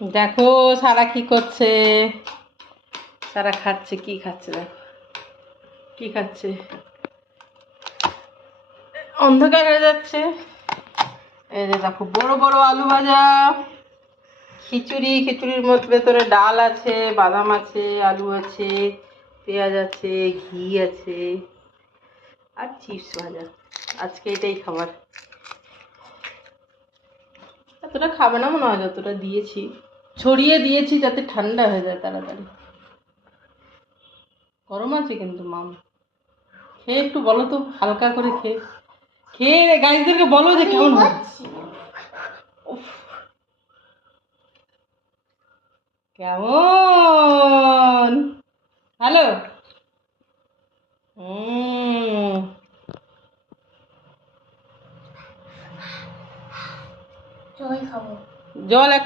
দেখো সারা কি করছে। সারা খাচ্ছে, কি খাচ্ছে দেখো, কি খাচ্ছে। অন্ধকার হয়ে যাচ্ছে। এই যে দেখো বড় বড় আলু ভাজা, খিচুড়ি, খিচুড়ির মধ্যে ভেতরে ডাল আছে, বাদাম আছে, আলু আছে, পেঁয়াজ আছে, ঘি আছে আর চিপস ভাজা। আজকে এটাই খাবার। এতটা খাবে না মনে হয় যতটা দিয়েছি, ছড়িয়ে দিয়েছি যাতে ঠান্ডা হয়ে যায় তাড়াতাড়ি। গরম আছে কিন্তু মাম, খেয়ে একটু বলো তো, হালকা করে খেয়ে খেয়ে গাইজদেরকে বলো যে কেমন হয়। উফ, কেমন, হ্যালো। জল এক